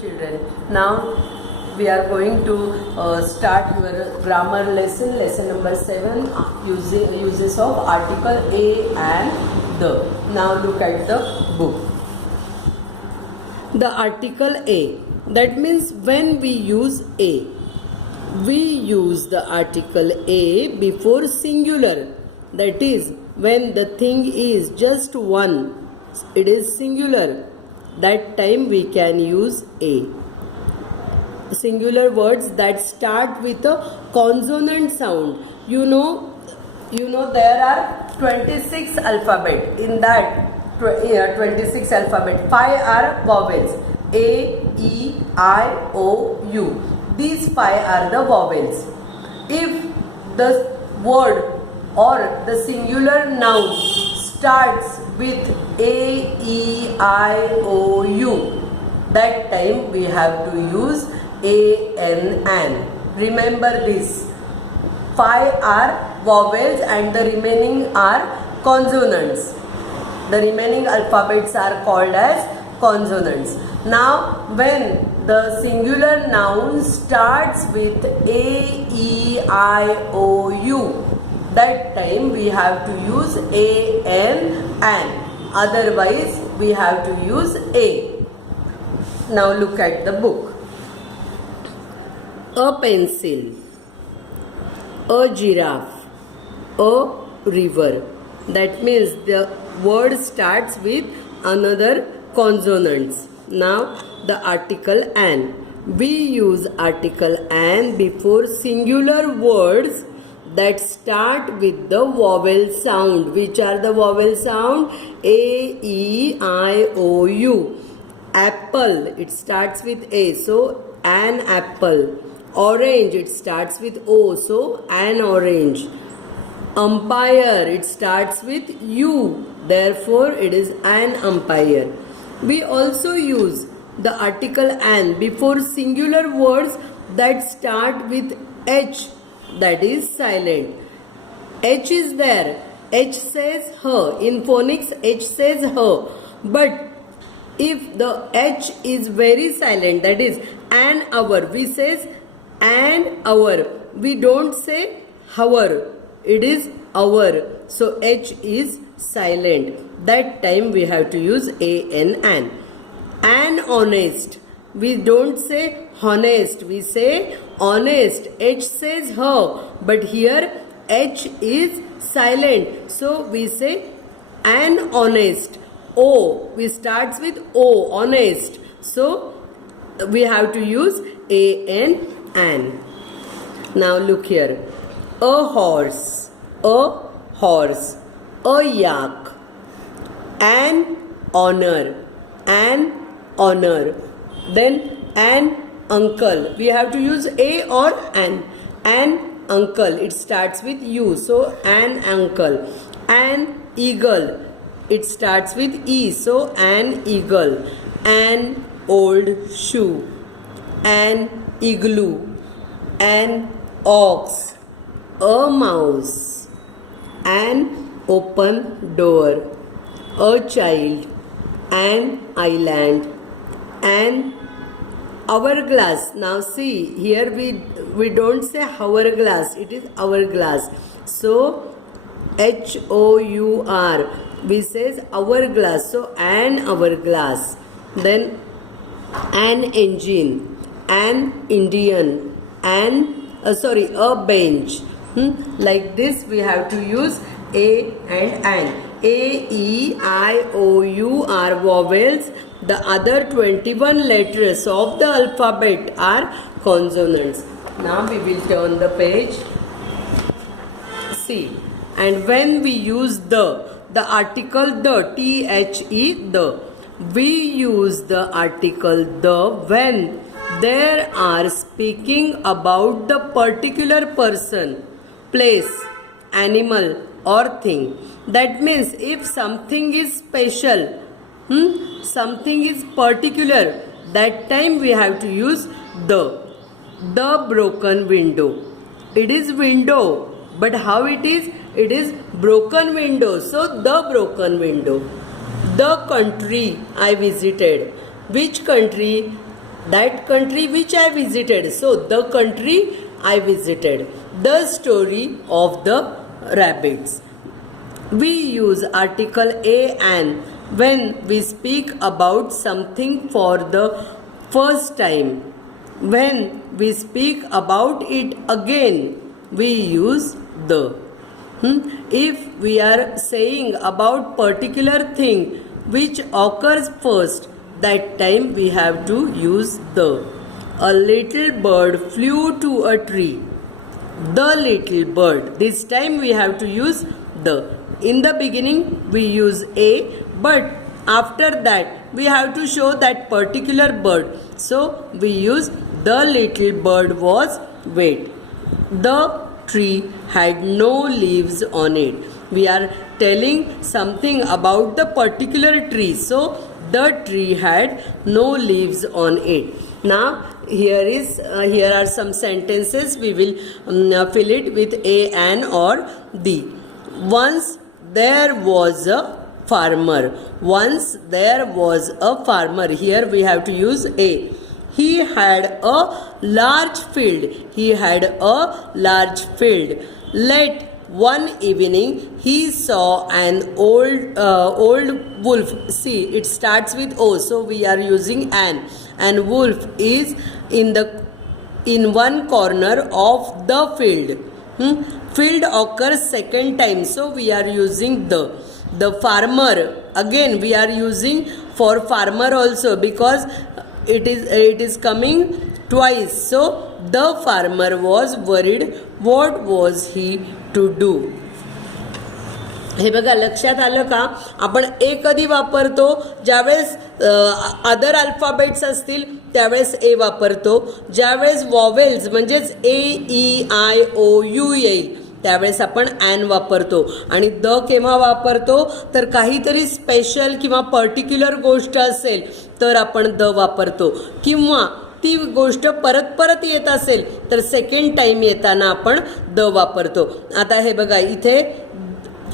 children. Now we are going to start your grammar lesson number 7, uses of article a and the. Now look at the book. The article a, that means when we use a, we use the article a before singular, that is when the thing is just one, it is singular, that time we can use a. Singular words that start with a consonant sound. You know there are 26 alphabet. In that 26 alphabet, 5 are vowels: a, e, I, o, u. These 5 are the vowels. If the word or the singular noun starts with a, e, I, o, u, that time we have to use a, n, an. Remember this. 5 are vowels and the remaining are consonants. The remaining alphabets are called as consonants. Now when the singular noun starts with a, e, I, o, u, that time we have to use a, n, an. Otherwise we have to use a. Now look at the book. A pencil, a giraffe, a river. That means the word starts with another consonants. Now the article an. We use article an before singular words that start with the vowel sound. Which are the vowel sound? A, e, I, o, u. Apple, it starts with a, so an apple. Orange, it starts with o, so an orange. Umpire, it starts with u, therefore it is an umpire. We also use the article an before singular words that start with h, that is silent. H is there. H says her. In phonics, H says her. But if the H is very silent, that is an hour, we says an hour. We don't say hour. It is hour. So H is silent. That time we have to use an, an. An honest. We don't say honest. We say honest. H says her. But here H is silent. So we say an honest. O. We starts with O. Honest. So we have to use an. Now look here. A horse. A horse. A yak. An honor. An honor. Then an uncle. We have to use a or an. An uncle. It starts with u. So an uncle. An eagle. It starts with e. So an eagle. An old shoe. An igloo. An ox. A mouse. An open door. A child. An island. An hourglass. Now see, here we don't say hourglass, it is hourglass. So HOUR, we says hourglass. So an hourglass. Then an engine. An Indian. A bench. Like this we have to use a and an. A, E, I, O, U are vowels. The other 21 letters of the alphabet are consonants. Now we will turn the page. See, and when we use the article the, T-H-E, the, we use the article the when there are speaking about the particular person, place, animal or thing. That means if something is special, something is particular, that time we have to use the. The broken window. It is window, but how it is? It is broken window. So the broken window. The country I visited. Which country? That country which I visited. So the country I visited. The story of the rabbits. We use article a and when we speak about something for the first time. When we speak about it again, we use the. If we are saying about particular thing which occurs first, that time we have to use the. A little bird flew to a tree. The little bird. This time we have to use the. In the beginning we use a, but after that we have to show that particular bird. So we use the little bird was wet. The tree had no leaves on it. We are telling something about the particular tree. So the tree had no leaves on it. Now here are some sentences. We will fill it with a, an or the. Once there was a farmer. Once there was a farmer. Here we have to use a. He had a large field. He had a large field. Late one evening he saw an old wolf. See, it starts with O, so we are using an. And wolf is in one corner of the field. Field occurs second time, so we are using the. The farmer, again we are using for farmer also because it is coming twice. So the farmer was worried. What was he to do? हे बघा, लक्षात आलं का? आपण ए कधी वापरतो? ज्यावेळेस other alphabets असतील त्यावेळेस ए वापरतो. ज्यावेळेस वॉवेल्स म्हणजेच ए, ई, आय, ओ, यू येईल त्यावेळेस आपण ॲन वापरतो. आणि द केव्हा वापरतो? तर काहीतरी स्पेशल किंवा पर्टिक्युलर गोष्ट असेल तर आपण द वापरतो, किंवा ती गोष्ट परत परत येत असेल तर सेकंड टाइम येताना आपण द वापरतो. आता हे बघा, इथे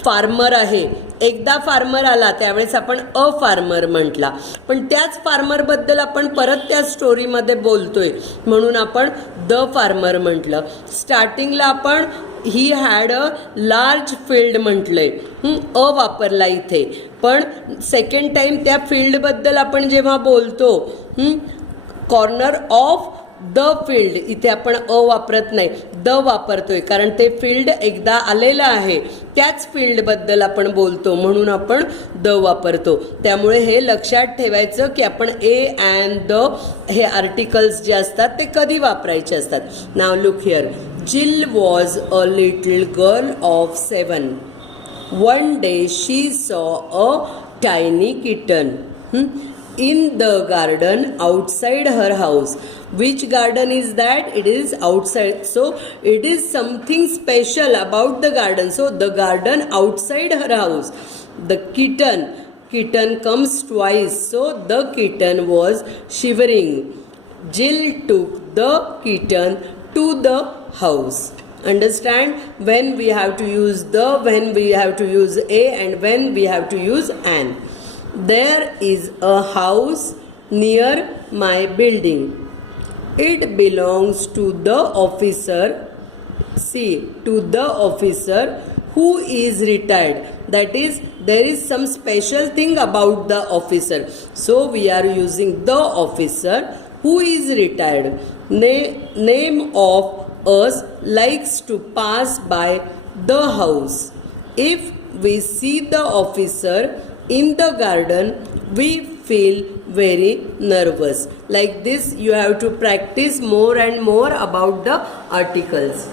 फार्मर आहे. एकदा फार्मर आला त्यावेळेस आपण अ फार्मर म्हटला, पण त्याच फार्मरबद्दल आपण परत त्या स्टोरीमध्ये बोलतोय म्हणून आपण द फार्मर म्हटलं. स्टार्टिंगला आपण he had a large field म्हटलंय, अ वापरला इथे. पण सेकंड टाइम त्या फील्डबद्दल आपण जेव्हा बोलतो, कॉर्नर ऑफ द फील्ड, इथे आपण अ वापरत नाही, द वापरतोय, कारण ते फील्ड एकदा आलेलं आहे. त्याच फील्डबद्दल आपण बोलतो म्हणून आपण द वापरतो. त्यामुळे हे लक्षात ठेवायचं की आपण ए अँड द हे आर्टिकल्स जे असतात ते कधी वापरायचे असतात. Now look here. Jill was a little girl of 7. One day she saw a tiny kitten in the garden outside her house. Which garden is that? It is outside. So it is something special about the garden. So the garden outside her house. The kitten comes twice. So the kitten was shivering. Jill took the kitten to the house. Understand? When we have to use the, when we have to use a, and when we have to use an. There is a house near my building. It belongs to the officer. See, to the officer who is retired. That is, there is some special thing about the officer. So we are using the officer who is retired. Name of us likes to pass by the house. If we see the officer in the garden, we feel very nervous. Like this, you have to practice more and more about the articles.